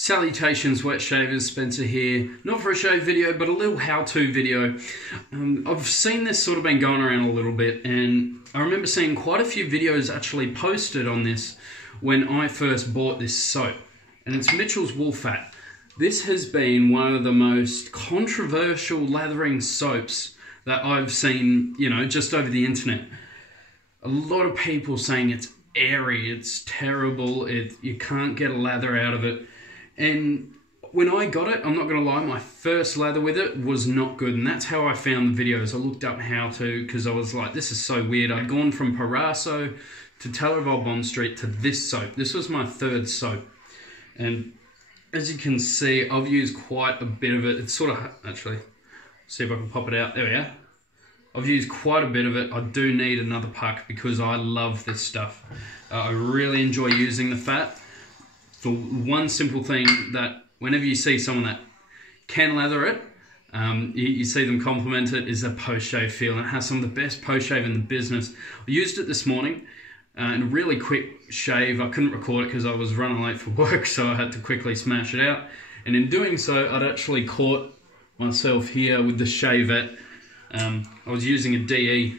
Salutations wet shavers, Spencer here. Not for a shave video, but a little how-to video. I've seen this sort of been going around a little bit, and I remember seeing quite a few videos actually posted on this when I first bought this soap. And it's Mitchell's Woolfat. This has been one of the most controversial lathering soaps that I've seen, you know, just over the internet. A lot of people saying it's airy, it's terrible, you can't get a lather out of it. And when I got it, I'm not going to lie, my first lather with it was not good. And that's how I found the videos. I looked up how to, because I was like, this is so weird. I'd gone from Paraso to Taylorville Bond Street to this soap. This was my third soap. And as you can see, I've used quite a bit of it. It's sort of, actually, see if I can pop it out. There we are. I've used quite a bit of it. I do need another puck because I love this stuff. I really enjoy using the fat. For one simple thing, that whenever you see someone that can lather it, you see them compliment it, is a post-shave feel. And it has some of the best post-shave in the business. I used it this morning in a really quick shave. I couldn't record it because I was running late for work, so I had to quickly smash it out. And in doing so, I'd actually caught myself here with the shavette. I was using a DE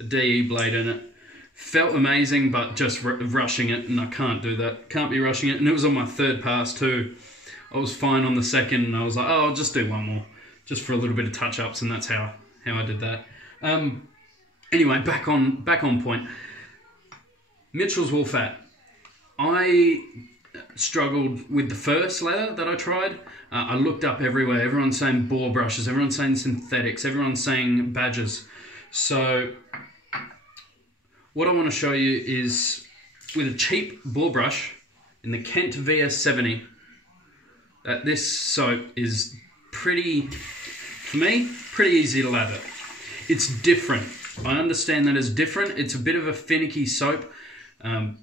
blade in it. Felt amazing, but just rushing it, and I can't do that. Can't be rushing it, and it was on my third pass too. I was fine on the second, and I was like, oh, I'll just do one more, just for a little bit of touch-ups, and that's how I did that. Anyway, back on point. Mitchell's Woolfat. I struggled with the first lather that I tried. I looked up everywhere. Everyone's saying bore brushes. Everyone's saying synthetics. Everyone's saying badges. So what I want to show you is with a cheap bore brush in the Kent VS70, that this soap is pretty, for me, pretty easy to lather. It's different. I understand that it's different. It's a bit of a finicky soap. I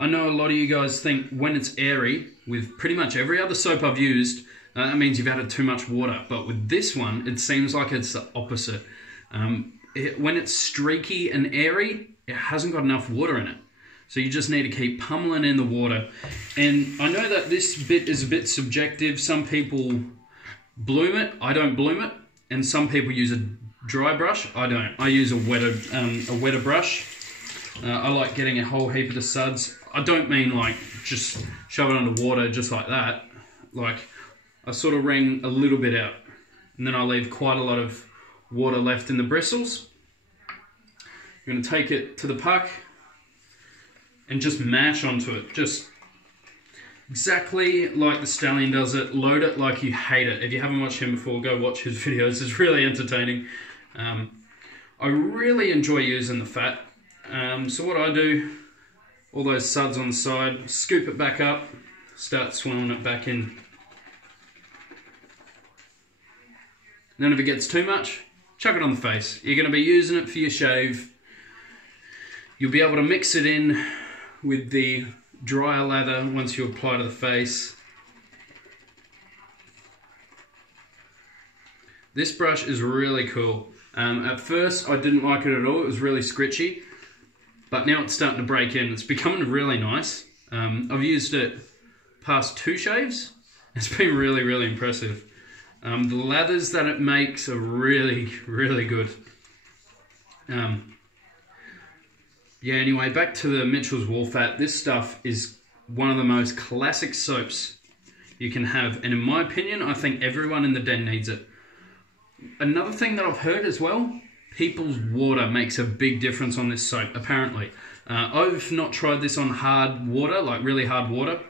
know a lot of you guys think when it's airy, with pretty much every other soap I've used, that means you've added too much water. But with this one, it seems like it's the opposite. When it's streaky and airy, it hasn't got enough water in it. So you just need to keep pummeling in the water. And I know that this bit is a bit subjective. Some people bloom it, I don't bloom it. And some people use a dry brush, I don't. I use a wetter brush. I like getting a whole heap of the suds. I don't mean like just shove it under water just like that. Like I sort of wring a little bit out, and then I leave quite a lot of water left in the bristles. I'm going to take it to the puck and just mash onto it, just exactly like the Stallion does it. Load it like you hate it. If you haven't watched him before, go watch his videos. It's really entertaining. I really enjoy using the fat. So what I do, all those suds on the side, scoop it back up, start swirling it back in. Then if it gets too much, chuck it on the face. You're going to be using it for your shave. You'll be able to mix it in with the drier lather once you apply to the face. This brush is really cool. At first I didn't like it at all. It was really scritchy. But now it's starting to break in. It's becoming really nice. I've used it past 2 shaves. It's been really, really impressive. The lathers that it makes are really, really good. Yeah, anyway, back to the Mitchell's Woolfat. This stuff is one of the most classic soaps you can have. And in my opinion, I think everyone in the den needs it. Another thing that I've heard as well, people's water makes a big difference on this soap, apparently. I've not tried this on hard water, like really hard water.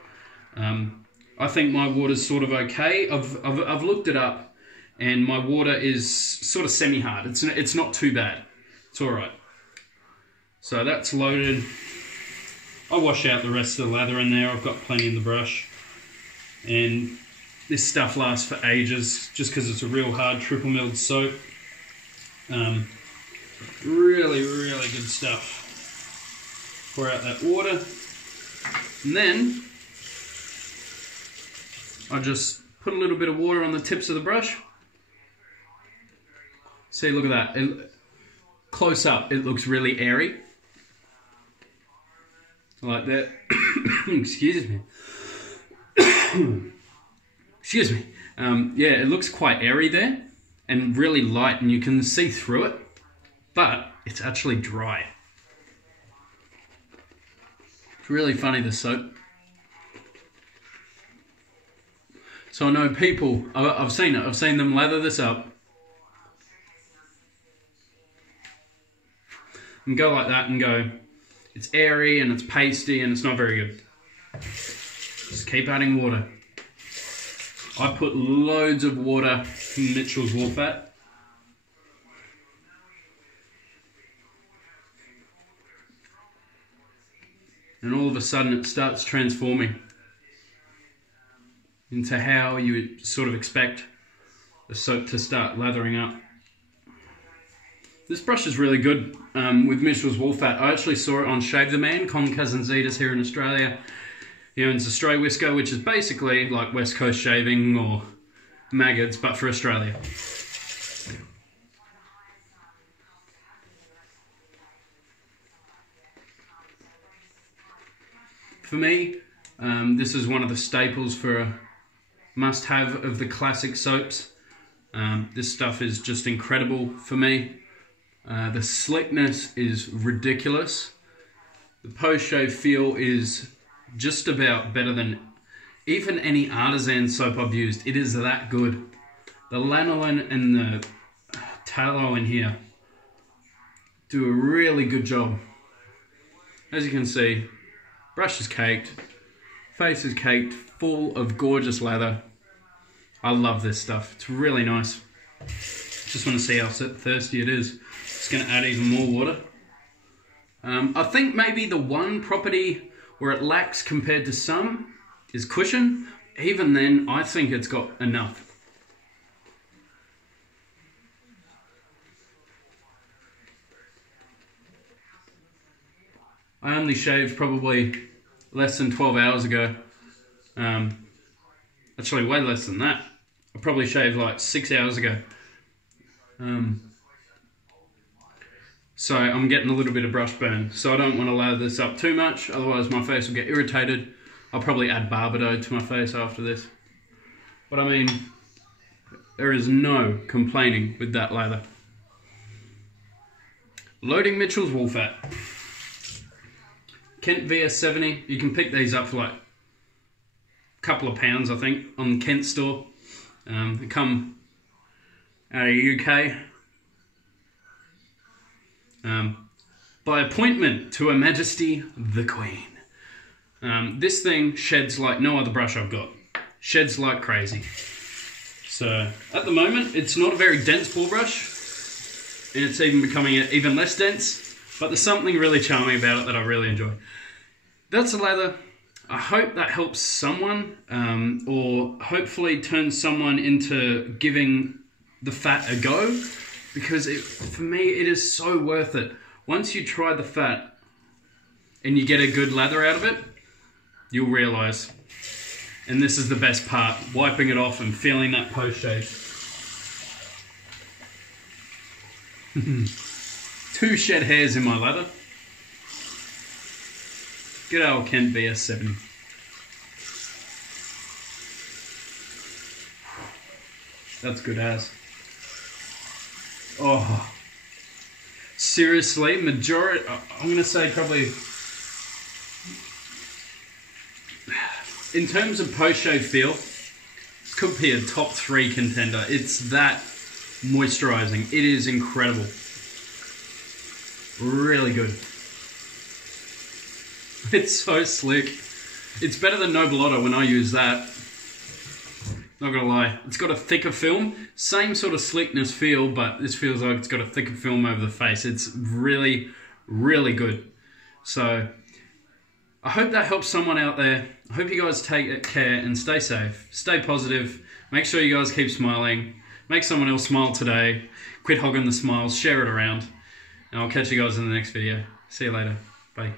I think my water's sort of okay. I've looked it up, and my water is sort of semi-hard. It's not too bad. It's all right. So that's loaded. I wash out the rest of the lather in there. I've got plenty in the brush. And this stuff lasts for ages, just because it's a real hard triple milled soap. Really, really good stuff. Pour out that water. And then I just put a little bit of water on the tips of the brush. See, look at that. Close up, it looks really airy. Like that. Excuse me. Excuse me. Yeah, it looks quite airy there and really light, and you can see through it, but it's actually dry. It's really funny, this soap. So I know people, I've seen it, I've seen them lather this up and go like that and go, it's airy and it's pasty and it's not very good. Just keep adding water. I put loads of water in Mitchell's Woolfat. And all of a sudden it starts transforming into how you would sort of expect the soap to start lathering up. This brush is really good with Mitchell's Woolfat. I actually saw it on Shave the Man, Con Kazanzitas here in Australia. He owns Astray Whisker, which is basically like West Coast shaving or maggots, but for Australia. For me, this is one of the staples for a must-have of the classic soaps. This stuff is just incredible for me. The slickness is ridiculous. The post-shave feel is just about better than even any artisan soap I've used. It is that good. The lanolin and the tallow in here do a really good job. As you can see, brush is caked, face is caked, full of gorgeous lather. I love this stuff. It's really nice. Just want to see how thirsty it is. Just going to add even more water. I think maybe the one property where it lacks compared to some is cushion. Even then, I think it's got enough. I only shaved probably less than 12 hours ago. Actually, way less than that. I probably shaved like 6 hours ago. So I'm getting a little bit of brush burn. So I don't want to lather this up too much, otherwise my face will get irritated. I'll probably add Barbado to my face after this. But I mean, there is no complaining with that lather. Loading Mitchell's Woolfat. Kent VS70, you can pick these up for like a couple of pounds, I think, on the Kent store. They come out of the UK. By appointment to Her Majesty the Queen. This thing sheds like no other brush I've got. Sheds like crazy. So at the moment it's not a very dense ball brush, and it's even becoming even less dense, but there's something really charming about it that I really enjoy. That's the lather. I hope that helps someone, or hopefully turns someone into giving the fat a go, because for me it is so worth it. Once you try the fat and you get a good lather out of it, you'll realise. And this is the best part, wiping it off and feeling that post-shave. 2 shed hairs in my lather. Good old Kent VS70. That's good as. Oh. Seriously, majority, I'm going to say probably, in terms of post-shave feel, this could be a top 3 contender. It's that moisturising. It is incredible. Really good. It's so slick. It's better than Noble Otto when I use that. Not gonna lie. It's got a thicker film. Same sort of slickness feel, but this feels like it's got a thicker film over the face. It's really, really good. So, I hope that helps someone out there. I hope you guys take care and stay safe. Stay positive. Make sure you guys keep smiling. Make someone else smile today. Quit hogging the smiles. Share it around. And I'll catch you guys in the next video. See you later. Bye.